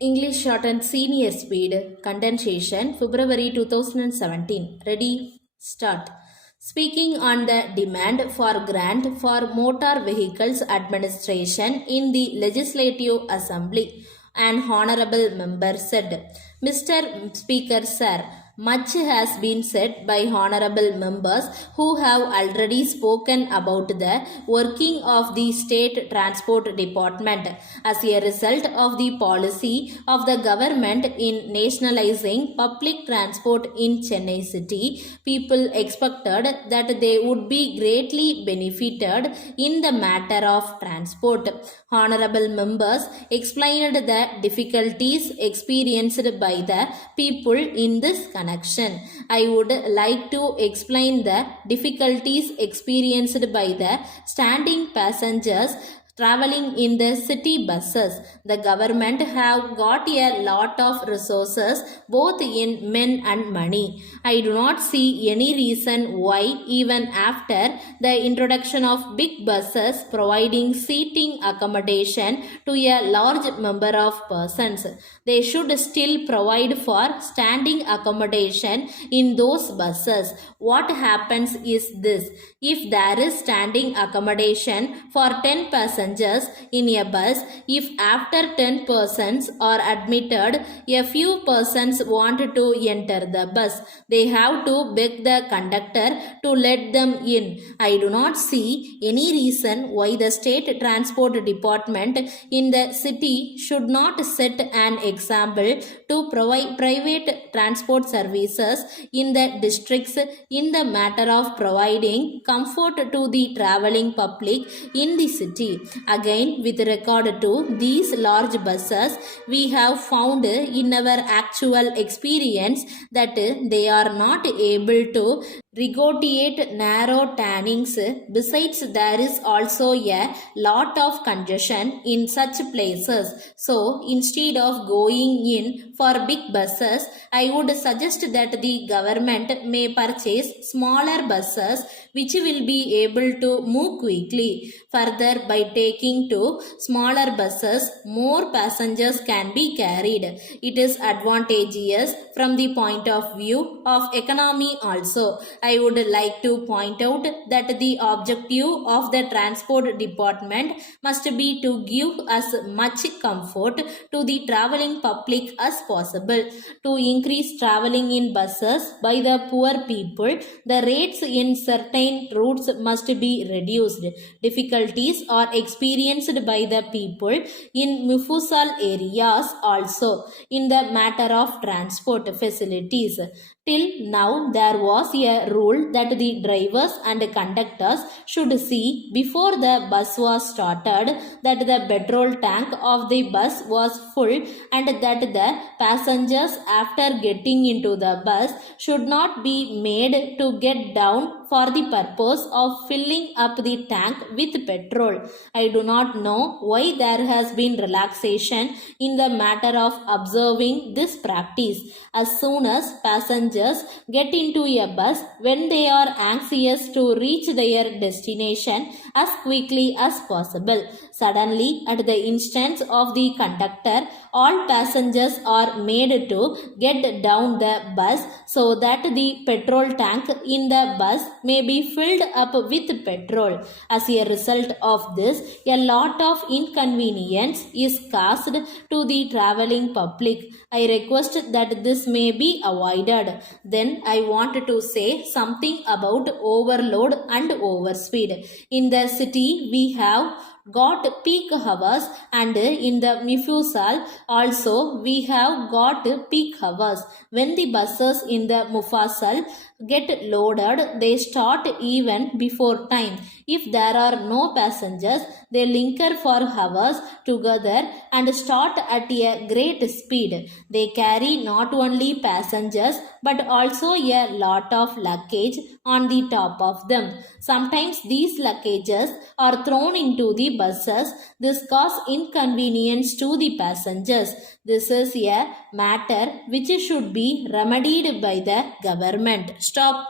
English shorthand senior speed condensation February 2017. Ready? Start. Speaking on the demand for grant for motor vehicles administration in the Legislative Assembly, an honorable member said, Mr. Speaker, sir, much has been said by honorable members who have already spoken about the working of the State Transport Department. As a result of the policy of the government in nationalizing public transport in Chennai city, people expected that they would be greatly benefited in the matter of transport. Honorable members explained the difficulties experienced by the people in this connection. I would like to explain the difficulties experienced by the standing passengers traveling in the city buses. The government have got a lot of resources both in men and money. I do not see any reason why even after the introduction of big buses providing seating accommodation to a large number of persons, they should still provide for standing accommodation in those buses. What happens is this: if there is standing accommodation for 10 passengers in a bus, if after 10 persons are admitted, a few persons want to enter the bus, they have to beg the conductor to let them in. I do not see any reason why the State Transport Department in the city should not set an example to provide private transport services in the districts in the matter of providing comfort to the traveling public in the city. Again, with regard to these large buses, we have found in our actual experience that they are not able to negotiate narrow tannings. Besides, there is also a lot of congestion in such places. So, instead of going in for big buses, I would suggest that the government may purchase smaller buses which will be able to move quickly. Further, by taking to smaller buses, more passengers can be carried. It is advantageous from the point of view of economy also. I would like to point out that the objective of the transport department must be to give as much comfort to the traveling public as possible. To increase traveling in buses by the poor people, the rates in certain routes must be reduced. Difficulties are experienced by the people in Mufusal areas also in the matter of transport facilities. Till now, there was a rule that the drivers and conductors should see before the bus was started that the petrol tank of the bus was full and that the passengers after getting into the bus should not be made to get down for the purpose of filling up the tank with petrol. I do not know why there has been relaxation in the matter of observing this practice. As soon as passengers get into a bus, when they are anxious to reach their destination as quickly as possible, suddenly at the instance of the conductor, all passengers are made to get down the bus so that the petrol tank in the bus may be filled up with petrol. As a result of this, a lot of inconvenience is caused to the traveling public. I request that this may be avoided. Then I want to say something about overload and overspeed. In the city, we have got peak hours, and in the Mufusal also we have got peak hours. When the buses in the Mufasal get loaded, they start even before time. If there are no passengers, they linger for hours together and start at a great speed. They carry not only passengers but also a lot of luggage on the top of them. Sometimes these luggages are thrown into the buses. This causes inconvenience to the passengers. This is a matter which should be remedied by the government. Stop.